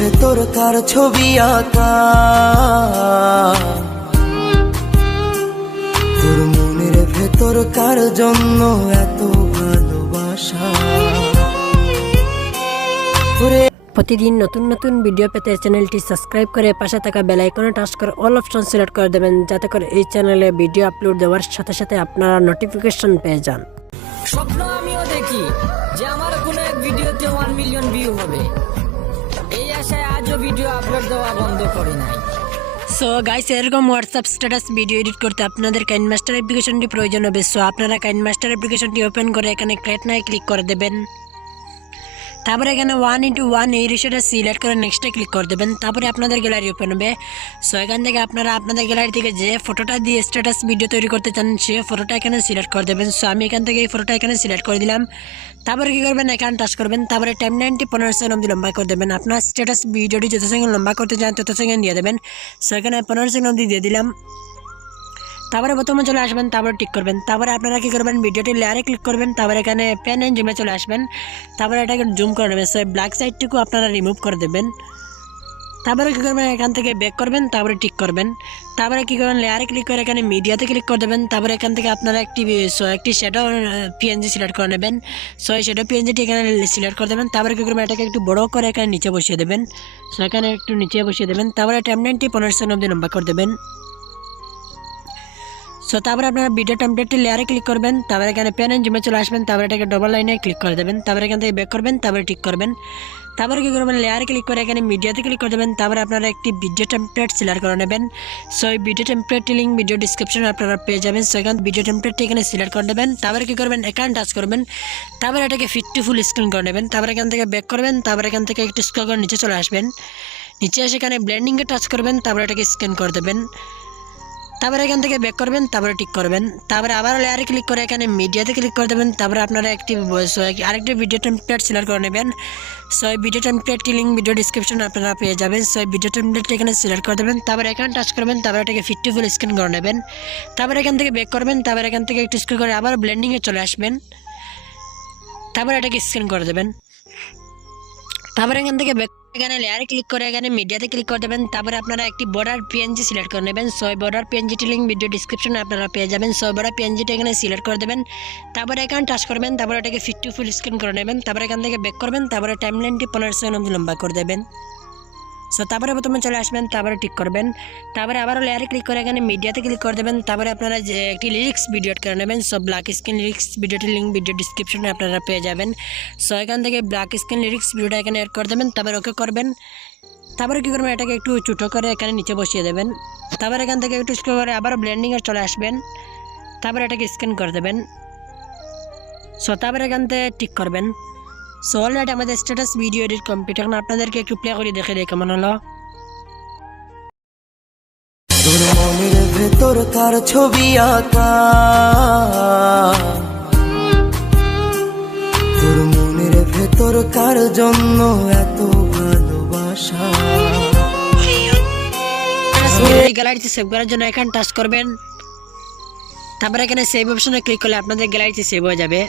ভেতর কার ছবি আঁকা, তোর মনের ভেতর কার জন্য এত ভালোবাসা। প্রতিদিন নতুন নতুন ভিডিও পেতে চ্যানেলটি সাবস্ক্রাইব করে পাশে থাকা বেল আইকনে টাচ করে অল অপশন সিলেক্ট করে দেবেন, যাতে করে এই চ্যানেলে ভিডিও আপলোড দেওয়ার সাথে সাথে আপনারা নোটিফিকেশন পেয়ে যান। স্বপ্ন আমিও দেখি যে আমার কোনো এক ভিডিওতে 1 মিলিয়ন ভিউ হবে। এই আশায় আজও ভিডিও আপলোড দেওয়া বন্ধ করি নাই। সো গাইস, এরকম হোয়াটসঅ্যাপ স্ট্যাটাস ভিডিও এডিট করতে আপনাদের কাইনমাস্টার অ্যাপ্লিকেশনটি প্রয়োজন হবে। সো আপনারা কাইনমাস্টার অ্যাপ্লিকেশনটি ওপেন করে এখানে ক্রিয়েট নাও ক্লিক করে দেবেন। তারপরে এখানে 1:1 এই রেশিওটা সিলেক্ট করে নেক্সটে ক্লিক করে দেবেন। তারপরে আপনাদের গ্যালারি ওপেন হবে। সো এখান থেকে আপনারা আপনাদের গ্যালারি থেকে যে ফটোটা দিয়ে স্ট্যাটাস ভিডিও তৈরি করতে চান সেই ফটোটা এখানে সিলেক্ট করে দেবেন। সো আমি এখান থেকে এই ফটোটা এখানে সিলেক্ট করে দিলাম। তারপরে কী করবেন, এখানে টাচ করবেন। তারপরে টাইমলাইনটি 15 সেকেন্ড অবধি লম্বা করে দেবেন। আপনার স্ট্যাটাস ভিডিওটি যত সেকেন্ড লম্বা করতে চান তত সেকেন্ড দিয়ে দেবেন। সো এখানে 15 সেকেন্ড অবধি দিয়ে দিলাম। তারপরে প্রথমে চলে আসবেন, তারপরে টিক করবেন। তারপরে আপনারা কী করবেন, ভিডিওটি লেয়ারে ক্লিক করবেন। তারপরে এখানে পেন অ্যান্ড জুমে চলে আসবেন। তারপরে এটাকে জুম করে নেবেন। সো ব্ল্যাক সাইডটুকু আপনারা রিমুভ করে দেবেন। তারপরে কী করবেন, এখান থেকে ব্যাক করবেন। তারপরে টিক করবেন। তারপরে কী করবেন, লেয়ারে ক্লিক করে এখানে মিডিয়াতে ক্লিক করে দেবেন। তারপরে এখান থেকে আপনারা একটি শ্যাডো পিএনজি সিলেক্ট করে নেবেন। সো এই শ্যাডো পিএনজিটি এখানে সিলেক্ট করে দেবেন। তারপরে কী করবেন, এটাকে একটু বড় করে এখানে নিচে বসিয়ে দেবেন। সো এখানে একটু নিচে বসিয়ে দেবেন। তারপরে টাইমলাইনটি 15 সেকেন্ড অবধি লম্বা করে দেবেন। সো তারপরে আপনারা ভিডিও টেমপ্লেটটি লেয়ারে ক্লিক করবেন। তারপরে এখানে পেন অ্যান্ড জুমে চলে আসবেন। তারপরে এটাকে ডবল লাইনে ক্লিক করে দেবেন। তারপরে এখান থেকে ব্যাক করবেন। তারপরে টিক করবেন। তারপরে কী করবেন, লেয়ারে ক্লিক করে এখানে মিডিয়াতে ক্লিক করে দেবেন। তারপরে আপনারা একটি ভিডিও টেমপ্লেট সিলেক্ট করে নেবেন। সো এই ভিডিও টেমপ্লেটটি লিঙ্ক ভিডিও ডিসক্রিপশনে আপনারা পেয়ে যাবেন। সো এখানে ভিডিও টেমপ্লেটটি এখানে সিলেক্ট করে নেবেন। তারপরে কী করবেন, এখানে টাচ করবেন। তারপরে এটাকে ফিট টু ফুল স্ক্রিন করে নেবেন। তারপরে এখান থেকে ব্যাক করবেন। তারপরে এখান থেকে একটু স্ক্রল করে নিচে চলে আসবেন। নিচে এসে এখানে ব্লেন্ডিংয়ে টাচ করবেন। তারপরে এটাকে স্ক্যান করে দেবেন। তারপরে এখান থেকে ব্যাক করবেন। তারপরে টিক করবেন। তারপরে আবার লেয়ারে ক্লিক করে এখানে মিডিয়াতে ক্লিক করে দেবেন। তারপরে আপনারা আরেকটি ভিডিও টেমপ্লেট সিলেক্ট করে নেবেন। সো এই ভিডিও টেমপ্লেটটি লিঙ্ক ভিডিও ডিসক্রিপশনে আপনারা পেয়ে যাবেন। সো এই ভিডিও টেমপ্লেটটি এখানে সিলেক্ট করে দেবেন। তারপরে এখানে টাচ করবেন। তারপরে এটাকে ফিট টু ফুল স্ক্রিন করে নেবেন। তারপরে এখান থেকে ব্যাক করবেন। তারপরে এখান থেকে একটু স্ক্রল করে আবার ব্লেন্ডিংয়ে চলে আসবেন। তারপরে এটাকে স্ক্যান করে দেবেন। তারপরে এখান থেকে এখানে লেয়ারে ক্লিক করে এখানে মিডিয়াতে ক্লিক করে দেবেন। তারপরে আপনারা একটি বর্ডার পিএনজি সিলেক্ট করে নেবেন। সো বর্ডার পিএনজিটি লিঙ্ক ভিডিও ডিসক্রিপশনে আপনারা পেয়ে যাবেন। সো বর্ডার পিএনজিটি এখানে সিলেক্ট করে দেবেন। তারপরে এখানে টাচ করবেন। তারপরে এটাকে ফিট টু ফুল স্ক্রিন করে নেবেন। তারপরে এখান থেকে ব্যাক করবেন। তারপরে টাইমলাইনটি 15 সেকেন্ড অবধি লম্বা করে দেবেন। সো তারপরে প্রথমে চলে আসবেন। তারপরে টিক করবেন। তারপরে আবারও লেয়ারে ক্লিক করে এখানে মিডিয়াতে ক্লিক করে দেবেন। তারপরে আপনারা যে একটি লিরিক্স ভিডিও করে নেবেন। সো ব্ল্যাক স্ক্রিন লিরিক্স ভিডিওটির লিঙ্ক ভিডিও ডিসক্রিপশনে আপনারা পেয়ে যাবেন। সো এখান থেকে ব্ল্যাক স্ক্রিন লিরিক্স ভিডিওটা এখানে অ্যাড করে দেবেন। তারপরে ওকে করবেন। তারপরে কী করবেন, এটাকে একটু ছোটো করে এখানে নিচে বসিয়ে দেবেন। তারপরে এখান থেকে একটু স্ক্রল করে আবারও ব্লেন্ডিংয়ে চলে আসবেন। তারপরে এটাকে স্ক্যান করে দেবেন। সো তারপরে এখান থেকে টিক করবেন। সো অলরেডি আমাদের স্ট্যাটাস ভিডিও এডিট কমপ্লিট। এখন আপনাদেরকে একটু প্লে করে দেখে দিই কেমন হলো। তোর মনের ভেতর কার ছবি আঁকা, তোর মনের ভেতর কার জন্য এত ভালোবাসা। গ্যালারিতে সেভ করার জন্য এখানে টাচ করবেন। তারপরে এখানে সেভ অপশনে ক্লিক করলে আপনাদের গ্যালারিতে সেভ হয়ে যাবে।